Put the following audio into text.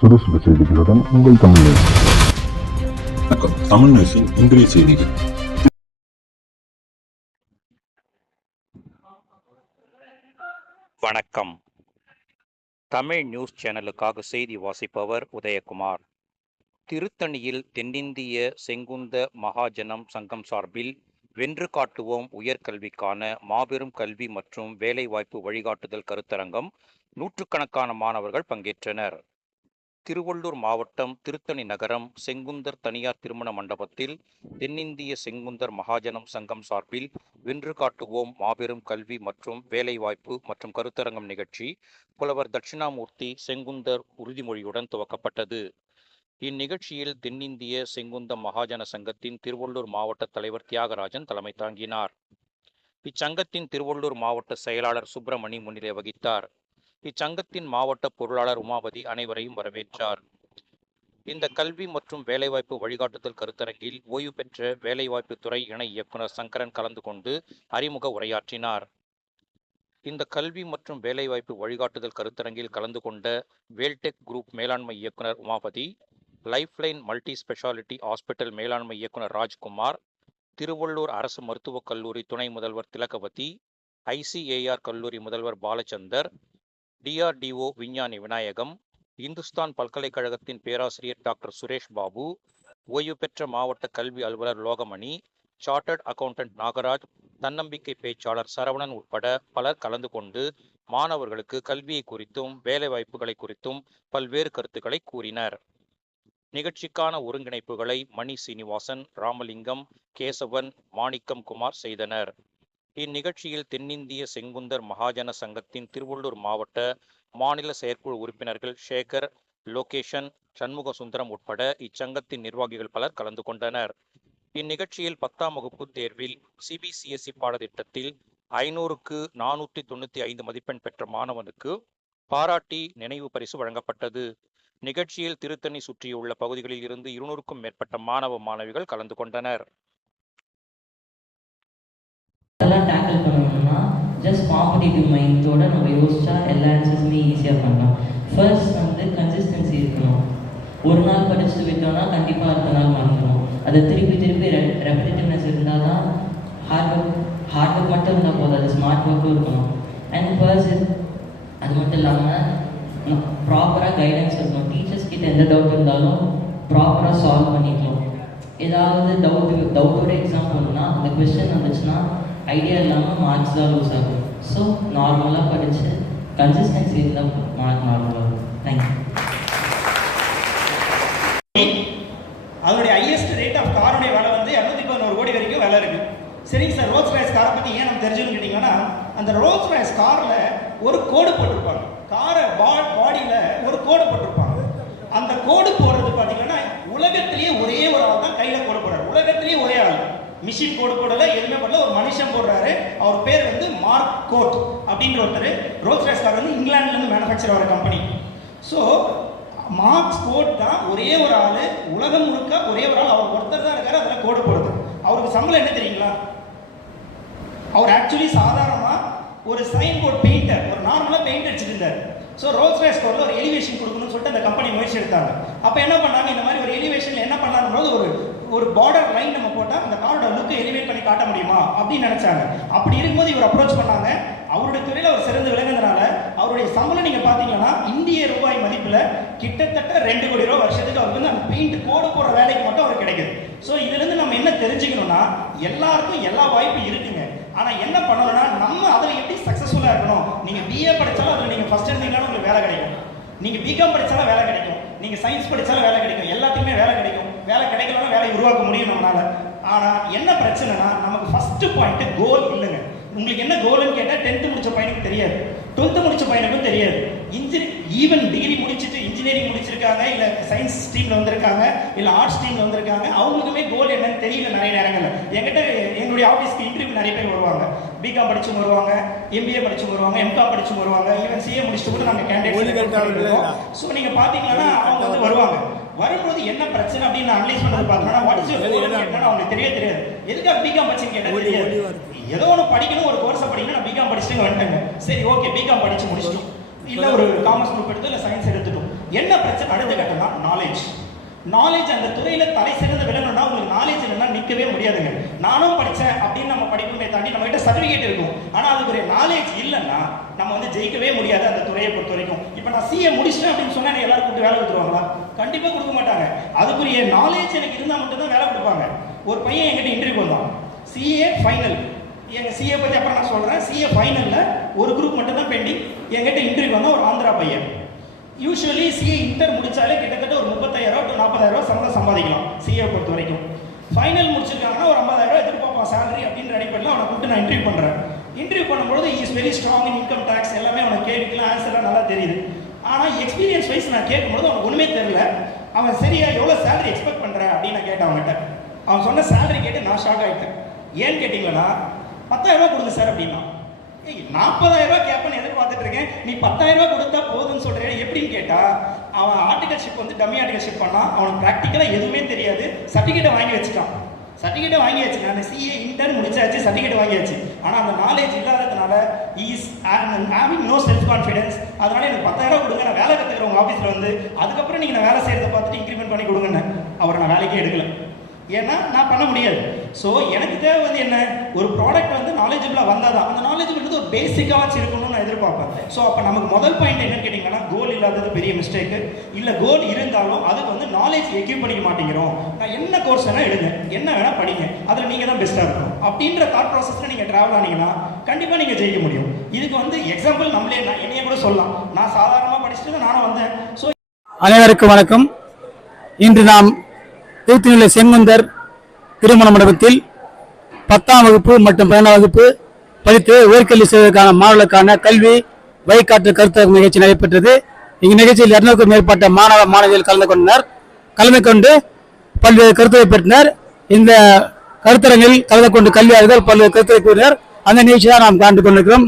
சுறுசுறு செய்திகளுடன் உங்கள் தமிழ் நியூஸ். வணக்கம். தமிழ் நியூஸின் இன்றைய செய்திகள். வணக்கம். தமிழ் நியூஸ் சேனலுக்காக செய்தி வாசிப்பவர் உதயகுமார். திருத்தணியில் தென்னிந்திய செங்குந்த மகாஜனம் சங்கம் சார்பில் வென்று காட்டுவோம் உயர்கல்விக்கான மாபெரும் கல்வி மற்றும் வேலைவாய்ப்பு வழிகாட்டுதல் கருத்தரங்கம் நூற்றுக்கணக்கான மாணவர்கள் பங்கேற்றனர். திருவள்ளூர் மாவட்டம் திருத்தணி நகரம் செங்குந்தர் தனியார் திருமண மண்டபத்தில் தென்னிந்திய செங்குந்தர் மகாஜனம் சங்கம் சார்பில் வென்று காட்டுவோம் மாபெரும் கல்வி மற்றும் வேலைவாய்ப்பு மற்றும் கருத்தரங்கம் நிகழ்ச்சி புலவர் தட்சிணாமூர்த்தி செங்குந்தர் உறுதிமொழியுடன் துவக்கப்பட்டது. இந்நிகழ்ச்சியில் தென்னிந்திய செங்குந்த மகாஜன சங்கத்தின் திருவள்ளூர் மாவட்ட தலைவர் தியாகராஜன் தலைமை தாங்கினார். இச்சங்கத்தின் திருவள்ளூர் மாவட்ட செயலாளர் சுப்பிரமணி முன்னிலை வகித்தார். இச்சங்கத்தின் மாவட்ட பொருளாளர் உமாபதி அனைவரையும் வரவேற்றார். இந்த கல்வி மற்றும் வேலைவாய்ப்பு வழிகாட்டுதல் கருத்தரங்கில் ஓய்வு பெற்ற வேலைவாய்ப்பு துறை இணை இயக்குனர் சங்கரன் கலந்து கொண்டு அறிமுக உரையாற்றினார். இந்த கல்வி மற்றும் வேலைவாய்ப்பு வழிகாட்டுதல் கருத்தரங்கில் கலந்து கொண்ட வேல்டெக் குரூப் மேலாண்மை இயக்குனர் Umapathi, lifeline multi speciality hospital மேலாண்மை இயக்குனர் ராஜ்குமார், திருவள்ளூர் அரசு மருத்துவக் கல்லூரி துணை முதல்வர் திலகவதி, ஐசிஏஆர் கல்லூரி முதல்வர் பாலச்சந்தர், டிஆர்டிஓ விஞ்ஞானி விநாயகம், இந்துஸ்தான் பல்கலைக்கழகத்தின் பேராசிரியர் டாக்டர் சுரேஷ் பாபு, ஓய்வு பெற்ற மாவட்ட கல்வி அலுவலர் லோகமணி, சார்ட்டர்ட் அக்கவுண்டன்ட் நாகராஜ், தன்னம்பிக்கை பேச்சாளர் சரவணன் உட்பட பலர் கலந்து கொண்டு மாணவர்களுக்கு கல்வியை குறித்தும் வேலைவாய்ப்புகளை குறித்தும் பல்வேறு கருத்துக்களை கூறினர். நிகழ்ச்சிக்கான ஒருங்கிணைப்புகளை மணி சீனிவாசன், ராமலிங்கம், கேசவன், மாணிக்கம் குமார் செய்தனர். இந்நிகழ்ச்சியில் தென்னிந்திய செங்குந்தர் மகாஜன சங்கத்தின் திருவள்ளூர் மாவட்ட மாநில செயற்குழு உறுப்பினர்கள் சேகர், லோகேஷன், சண்முக சுந்தரம் உட்பட இச்சங்கத்தின் நிர்வாகிகள் பலர் கலந்து கொண்டனர். இந்நிகழ்ச்சியில் 10ஆம் வகுப்பு தேர்வில் சிபிசிஎஸ்இ பாடத்திட்டத்தில் 500க்கு 495 மதிப்பெண் பெற்ற மாணவனுக்கு பாராட்டி நினைவு பரிசு வழங்கப்பட்டது. நிகழ்ச்சியில் திருத்தணி சுற்றியுள்ள பகுதிகளில் இருந்து 200க்கும் மேற்பட்ட மாணவ மாணவிகள் கலந்து கொண்டனர். அதெல்லாம் டேக்கிள் பண்ணணும்னா ஜஸ்ட் காம்படிட்டிவ் மைண்டோட நம்ம யோசிச்சா எல்லா ஆன்சர்ஸுமே ஈஸியாக பண்ணலாம். ஃபர்ஸ்ட் கன்சிஸ்டன்சி இருக்கணும். ஒரு நாள் படிச்சுட்டு விட்டோம்னா கண்டிப்பாக அடுத்த நாள் மறந்துடும். அதை திருப்பி ரெப்படேட்டிவ்னஸ் இருந்தால் தான் ஹார்ட் ஒர்க் மட்டும் இருந்தால் போதும், அது ஸ்மார்ட் ஒர்க்கும் இருக்கணும். அண்ட் ஃபர்ஸ்ட் அது மட்டும் இல்லாமல் ப்ராப்பராக கைடன்ஸ் இருக்கணும். டீச்சர்ஸ் கிட்ட எந்த டவுட் இருந்தாலும் ப்ராப்பராக சால்வ் பண்ணிக்கலாம். ஏதாவது டவுட்டோட எக்ஸாம் பண்ணணும்னா அந்த கொஸ்டின் வந்துச்சுன்னா ஐடியா இல்லாமல் மார்க்ஸ் தான் லூஸ் ஆகும். ஸோ நார்மலாக படித்து கன்சிஸ்டன்சி இருந்தால் மார்க் நார்மலாக இருக்கும். தேங்க்யூ. அதனுடைய ஹையஸ்ட் ரேட் ஆஃப் காருடைய விலை வந்து 211 கோடி வரைக்கும் விலை இருக்குது. சரிங்க சார், ரோல்ஸ் ராய்ஸ் காரை பற்றி ஏன் நம்ம தெரிஞ்சுன்னு கேட்டிங்கன்னா, அந்த ரோல்ஸ் ராய்ஸ் காரில் ஒரு கோடு போட்டிருப்பாங்க. காரை பாடியில் ஒரு கோடு போட்டிருப்பாங்க. அந்த கோடு போடுறது பார்த்தீங்கன்னா உலகத்திலேயே ஒரே ஒரு ஆள் தான் கையில் கோடு போடுறாரு. உலகத்திலேயே ஒரே ஆள். மிஷின் கோடு போடலை, எதுவுமே போடல, ஒரு மனுஷன் போடுறாரு. அவர் பேர் வந்து மார்க் கோட் அப்படின்ற ஒருத்தர். ரோல்ஸ் ராய்ஸ் கார் வந்து இங்கிலாந்துலேருந்து மேனுஃபேக்சர் ஆகிற கம்பெனி. ஸோ மார்க்ஸ் கோட் தான் ஒரே ஒரு ஆள், உலகம் முழுக்க ஒரே ஒரு ஆள், அவர் ஒருத்தர் தான் இருக்காரு அதில் கோடு போடுறது. அவருக்கு சம்பளம் என்ன தெரியுங்களா? அவர் ஆக்சுவலி சாதாரணமாக ஒரு சைன் போர்ட் பெயிண்டர், ஒரு நார்மலாக பெயிண்ட் அடிச்சுட்டு இருந்தார். ஸோ ரோல்ஸ் ராய்ஸ் காரில் ஒரு எலிவேஷன் கொடுக்கணும்னு சொல்லிட்டு அந்த கம்பெனி முயற்சி எடுத்தாங்க. அப்போ என்ன பண்ணாங்க, இந்த மாதிரி ஒரு எலிவேஷனில் என்ன பண்ணலாம்னு ஒரு பார்டர் லைன் நம்ம போட்டால் அந்த காரோட லுக்கை எலிவேட் பண்ணி காட்ட முடியுமா அப்படின்னு நினச்சாங்க. அப்படி இருக்கும்போது இவர் அப்ரோச் பண்ணாங்க. அவருடைய துறையில் அவர் சிறந்து விளங்குறதுனால அவருடைய சம்பளம் நீங்கள் பார்த்தீங்கன்னா இந்திய ரூபாய் மதிப்பில் கிட்டத்தட்ட 2 கோடி ரூபா வருஷத்துக்கு அவருக்கு வந்து அந்த பெயிண்ட் கோடு போடுற வேலைக்கு மட்டும் அவருக்கு கிடைக்குது. ஸோ இதுலேருந்து நம்ம என்ன தெரிஞ்சுக்கணும்னா, எல்லாருக்கும் எல்லா வாய்ப்பும் இருக்குங்க. ஆனால் என்ன பண்ணணும்னா, நம்ம அதில் எப்படி சக்ஸஸ்ஃபுல்லாக இருக்கணும். நீங்கள் பிஏ படித்தாலும் அதில் நீங்கள் ஃபஸ்ட் இருந்தீங்கன்னா உங்களுக்கு வேலை கிடைக்கும். நீங்கள் பிகாம் படித்தாலும் வேலை கிடைக்கும். நீங்கள் சயின்ஸ் படித்தாலும் வேலை கிடைக்கும். எல்லாத்துக்குமே வேலை கிடைக்கும். வேலை கிடைக்கலன்னா வேலையை உருவாக்க முடியும் நம்மளால. ஆனால் என்ன பிரச்சனைனா, நமக்கு ஃபஸ்ட்டு பாயிண்ட்டு கோல் இல்லைங்க. உங்களுக்கு என்ன கோல்னு கேட்டால் 10th முடிச்ச பையனுக்கு தெரியாது, 12th முடிச்ச பையனுக்கும் தெரியாது. ஈவன் டிகிரி முடிச்சுட்டு இன்ஜினியரிங் முடிச்சிருக்காங்க, இல்லை சயின்ஸ் ஸ்ட்ரீமில் வந்திருக்காங்க, இல்லை ஆர்ட்ஸ் ஸ்ட்ரீமில் வந்திருக்காங்க, அவங்களுக்குமே கோல் என்னன்னு தெரியல. நிறைய நேரங்களில் என்கிட்ட எங்களுடைய ஆஃபீஸ்க்கு இன்டர்வியூ நிறைய பேர் வருவாங்க. பிகாம் படிச்சு வருவாங்க, எம்பிஏ படிச்சு வருவாங்க, எம்காம் படிச்சு வருவாங்க, ஈவன் சிஏ முடிச்சுட்டு கூட நாங்கள் கேண்டிடேட். ஸோ நீங்கள் பார்த்தீங்கன்னா அவங்க வந்து வருவாங்க. வரும்போது என்ன பிரச்சனை அப்படின்னு அனலைஸ் பண்ணது பார்த்தோம்னா, வாட் இஸ் யுவர் கோல் கேட்டால் அவங்களுக்கு தெரியாது. எதுக்காக பிகாம் படிச்சுன்னு கேட்டால் தெரியாது. ஏதோ ஒன்று படிக்கணும், ஒரு கோர்ஸை படிக்கணும், நான் பிகாம் படிச்சுட்டு வந்துட்டேங்க. சரி, ஓகே, பிகாம் படிச்சு முடிச்சிட்டோம், இல்லை ஒரு காமர்ஸ் குரூப் எடுத்து இல்லை சயின்ஸ் எடுத்துட்டோம். என்ன பிரச்சனை? அடுத்த கட்டம் தான் நாலேஜ். நாலேஜ் அந்த துறையில தலை சிறந்து விடணும்னா உங்களுக்கு நாலேஜ் இல்லைன்னா நிற்கவே முடியாதுங்க. நானும் படித்தேன் அப்படின்னு நம்ம படிப்புமே தாண்டி நம்ம கிட்ட சர்டிஃபிகேட் இருக்கும், ஆனால் அதுக்குரிய நாலேஜ் இல்லைன்னா நம்ம வந்து ஜெயிக்கவே முடியாது அந்த துறையை பொறுத்த வரைக்கும். இப்போ நான் சிஏ முடிச்சிட்டேன் அப்படின்னு சொன்னா எனக்கு எல்லாரும் கூப்பிட்டு வேலை கொடுத்துருவாங்களா? கண்டிப்பாக கொடுக்க மாட்டாங்க. அதுக்குரிய நாலேஜ் எனக்கு இருந்தால் மட்டும்தான் வேலை கொடுப்பாங்க. ஒரு பையன் என்கிட்ட இன்டர்வியூ வந்தான், சிஏ ஃபைனல். எங்கள் சிஏ பற்றி அப்புறம் நான் சொல்கிறேன். சிஏ ஃபைனலில் ஒரு குரூப் மட்டும் தான் பெண்டிங். என்கிட்ட இன்டர்வியூ வந்தால் ஒரு ஆந்திரா பையன். யூஸ்வலி சிஏ இன்டர் முடிச்சாலே கிட்டத்தட்ட ஒரு 30,000 to 40,000 சம்பளம் சம்பாதிக்கலாம் சிஏ பொறுத்த வரைக்கும். ஃபைனல் முடிச்சிருக்காங்கன்னா ஒரு 50,000 எதிர்பார்ப்பான் சேலரி அப்படின்ற அடிப்படையில் அவனை கூப்பிட்டு நான் இன்டர்வியூ பண்ணுறேன். இன்டர்வியூ பண்ணும்போது is very strong in income tax, எல்லாமே அவனுக்கு கேள்விக்கெல்லாம் ஆன்சர்லாம் நல்லா தெரியுது. ஆனால் எக்ஸ்பீரியன்ஸ் வைஸ் நான் கேட்கும்போது அவனுக்கு ஒன்றுமே தெரியல. அவன் சரியா எவ்வளோ சேலரி எக்ஸ்பெக்ட் பண்ணுறேன் அப்படின்னு நான் கேட்டேன் அவன்கிட்ட. அவன் சொன்ன சேலரி கேட்டு நான் ஷாக் ஆகிட்டேன். ஏன்னு கேட்டிங்கன்னா 10,000 கொடுங்க சார் அப்படின்னா. 40,000 கேட்பேன்னு எதிர்பார்த்துட்டு இருக்கேன், நீ 10,000 கொடுத்தா போதுன்னு சொல்றேன் எப்படின்னு கேட்டா, அவன் ஆர்டிகல்ஷிப் வந்து டம்மி ஆர்டிகல்ஷிப் பண்ணான். அவனுக்கு ப்ராக்டிக்கலாக எதுவுமே தெரியாது. சர்டிஃபிகேட்டை வாங்கி வச்சுட்டான். சர்டிஃபிகேட்டை வாங்கியாச்சு, நான் சிஏ இன்டர்ன் முடிச்சாச்சு, சர்டிஃபிகேட் வாங்கியாச்சு. ஆனால் அந்த நாலேஜ் இல்லாததுனால is having no self confidence. அதனால எனக்கு 10,000 கொடுங்க, நான் வேலை கற்றுக்கிறேன் உங்கள் ஆஃபீஸில் வந்து, அதுக்கப்புறம் நீங்கள் நான் வேலை செய்கிறத பார்த்துட்டு இன்க்ரிமெண்ட் பண்ணி கொடுங்கன்னு. அவரை நான் வேலைக்கே எடுக்கல, ஏன்னா நான் பண்ண முடியாது. ஸோ எனக்கு தேவை வந்து என்ன, ஒரு ப்ராடக்ட் வந்து நாலேஜபிளாக வந்தால் தான். அந்த நாலேஜபிள் ஒரு பேசிக்காக வச்சு இருக்கணும்னு நான் எதிர்பார்ப்பேன். ஸோ அப்போ நமக்கு முதல் பாயிண்ட் என்னன்னு கேட்டிங்கன்னா, கோல் இல்லாதது பெரிய மிஸ்டேக்கு. இல்லை கோல் இருந்தாலும் அதுக்கு வந்து நாலேஜ் எக்யூப் பண்ணிக்க மாட்டேங்கிறோம். நான் என்ன கோர்ஸ் வேணால் எடுங்க, என்ன வேணால் படிங்க, அதில் நீங்கள் தான் பெஸ்ட்டாக இருக்கணும் அப்படின்ற தாட் ப்ராசஸில் நீங்கள் ட்ராவல் ஆனீங்கன்னா கண்டிப்பாக நீங்கள் ஜெயிக்க முடியும். இதுக்கு வந்து எக்ஸாம்பிள் நம்மளே, நான் என்னைய கூட சொல்லலாம். நான் சாதாரணமாக படிச்சுட்டு தான் நானும் வந்தேன். ஸோ அனைவருக்கும் வணக்கம். இன்று நாம் திருத்தணியில செங்குந்தர் திருமண மண்டபத்தில் 10ஆம் வகுப்பு மற்றும் 12ஆம் வகுப்பு படித்து உயர்கல்வி செய்வதற்கான மாணவர்களுக்கான கல்வி வழிகாட்டு கருத்தரங்கு நிகழ்ச்சி நடைபெற்றது. இந்நிகழ்ச்சியில் 200க்கும் மேற்பட்ட மாணவ மாணவிகள் கலந்து கொண்டு பல்வேறு கருத்துரை பெற்றனர். இந்த கருத்தரங்கில் கலந்து கொண்டு கல்வியாளர்கள் பல்வேறு கருத்துரை கூறினர். அந்த நிகழ்ச்சி தான் நாம் காண்டு கொண்டிருக்கிறோம்.